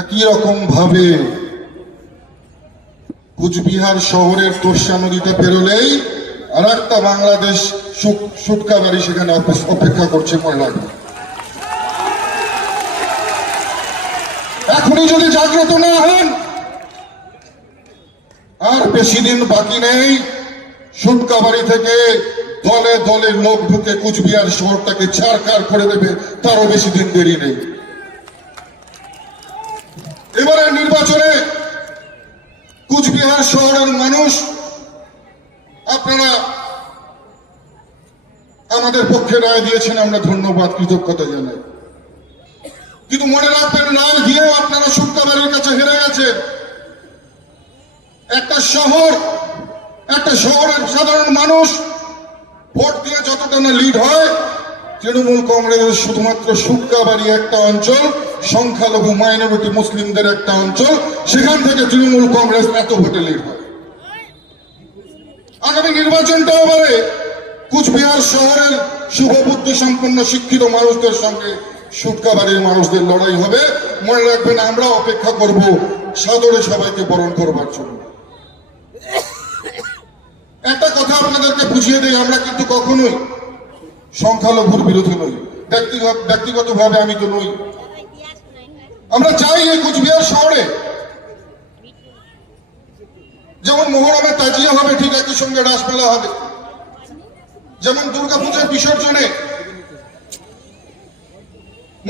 একই রকম ভাবে কুচবিহার শহরের তোর্ষা নদীতে পেরোলেই আর একটা বাংলাদেশ সুটকা বাড়ি সেখানে অপেক্ষা করছে মনে রাখবে। এখনই যদি জাগ্রত না হন আর বেশি দিন বাকি নেই, সুটকা বাড়ি থেকে দলে দলে লোক ঢুকে কুচবিহার শহরটাকে ছারখার করে দেবে, তারও বেশি দিন দেরি নেই। এবারে নির্বাচনে কুচবিহার শহরের মানুষ আপনারা আমাদের পক্ষে রায় দিয়েছেন, আমরা ধন্যবাদ কৃতজ্ঞতা জানাই। কিন্তু মনে রাখবেন, লাল গিয়েও আপনারা সুটকা বাড়ির কাছে হেরে গেছেন। একটা শহরের সাধারণ মানুষ ভোট দিয়ে যতটা না লিড হয়, তৃণমূল কংগ্রেসের শুধুমাত্র সুটকা বাড়ি একটা অঞ্চল, সংখ্যালঘু মাইনরিটি মুসলিমদের একটা অঞ্চল, সেখান থেকে তৃণমূল কংগ্রেস এত ভোটে লিড হয়। আগামী নির্বাচনটা এবারে কুচবিহার শহরের শুভবুদ্ধি সম্পন্ন শিক্ষিত মানুষদের সঙ্গে সুটকা বাড়ির মানুষদের লড়াই হবে। মনে রাখবেন, আমরা অপেক্ষা করব সাদরে সবাইকে বরণ করবার জন্য। একটা কথা আপনাদেরকে বুঝিয়ে দিই, আমরা কিন্তু কখনোই সংখ্যালঘুর বিরোধী নই। ব্যক্তিগতভাবে আমি তো নই। আমরা চাই এই কুচবিহার শহরে যেমন মহরমে তাজিয়া হবে, ঠিক একই সঙ্গে রাসমেলা হবে। যেমন দুর্গাপূজার বিসর্জনে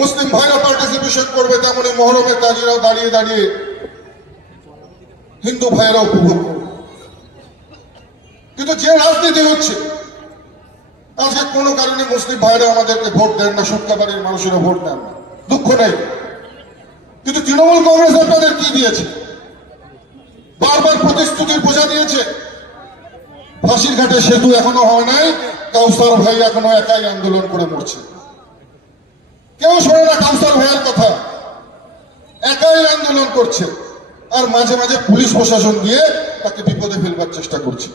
মুসলিম ভাইরা পার্টিসিপেশন করবে, তেমনি মহরমের তাজিয়ারাও দাঁড়িয়ে দাঁড়িয়ে হিন্দু ভাইরা উপভোগ করবে। কিন্তু যে রাজনীতি হচ্ছে, আজকে কোনো কারণে মুসলিম ভাইরা আমাদেরকে ভোট দেন না, সুটকা বাড়ির মানুষেরা ভোট দেন না, দুঃখ নেই। কিন্তু তৃণমূল কংগ্রেস আপনাদের কি দিয়েছে? বারবার প্রতিশ্রুতির বোঝা দিয়েছে। ফাঁসির ঘাটে সেতু এখনো হয় নাই, কাউসার ভাই এখনো একাই আন্দোলন করে মরছে। কেউ শোনে না কাউসার ভাইয়ের কথা, একাই আন্দোলন করছে। আর মাঝে মাঝে পুলিশ প্রশাসন দিয়ে তাকে বিপদে ফেলবার চেষ্টা করছে।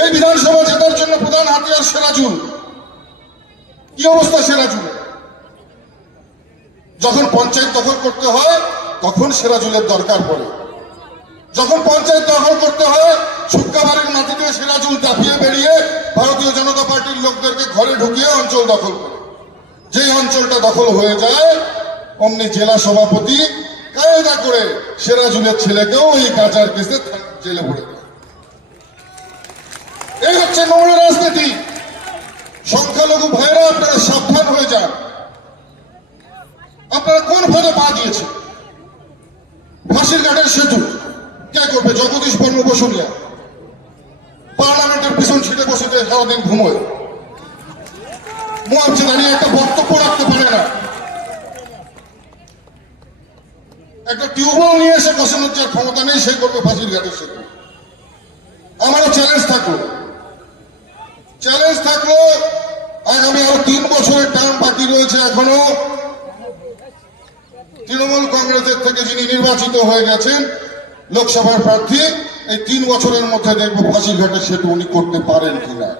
এই বিধানসভা জেতার জন্য প্রধান হাতিয়ার সেরাজুল। কি অবস্থা সেরাজুল? যখন পঞ্চায়েত দখল করতে হয় তখন সেরাজুলের দরকার পড়ে। যখন পঞ্চায়েত দখল করতে হয়, সুটকা বাড়ির মাটিতে সেরাজুল দাপিয়ে বেরিয়ে ভারতীয় জনতা পার্টির লোকদেরকে ঘরে ঢুকিয়ে অঞ্চল দখল করে। যেই অঞ্চলটা দখল হয়ে যায়, অমনি জেলা সভাপতি কায়দা করে সেরাজুলের ছেলেকেও এই কাজার কেসে জেলে ভরে দেয়। এই হচ্ছে নোংরা রাজনীতি। সংখ্যালঘু ভাইরা আপনারা সাবধান হয়ে যান। আপনারা কোন ফাঁদে পা দিয়েছেন? ফাঁসির ঘাটের সেতু কে করবে? জগদীশ বর্ম বসুনিয়া পার্লামেন্টের পিছন ছিটে বসে সারাদিন ঘুমোয়, মুয়াজ্জে দাঁড়িয়ে একটা বক্তব্য রাখতে পারে না। একটা টিউবওয়েল নিয়ে এসে বসানোর যার ক্ষমতা নেই, সে করবে ফাঁসির ঘাটের সেতু। আমারও চ্যালেঞ্জ থাকলো আগামী আরো 3 বছরের টার্ম বাকি রয়েছে এখনো। তৃণমূল কংগ্রেসের থেকে যিনি নির্বাচিত হয়ে গেছেন লোকসভার প্রার্থী, এই 3 বছরের মধ্যে দেখবো ফাঁসির ঘাটের সেতু উনি করতে পারেন কিনা।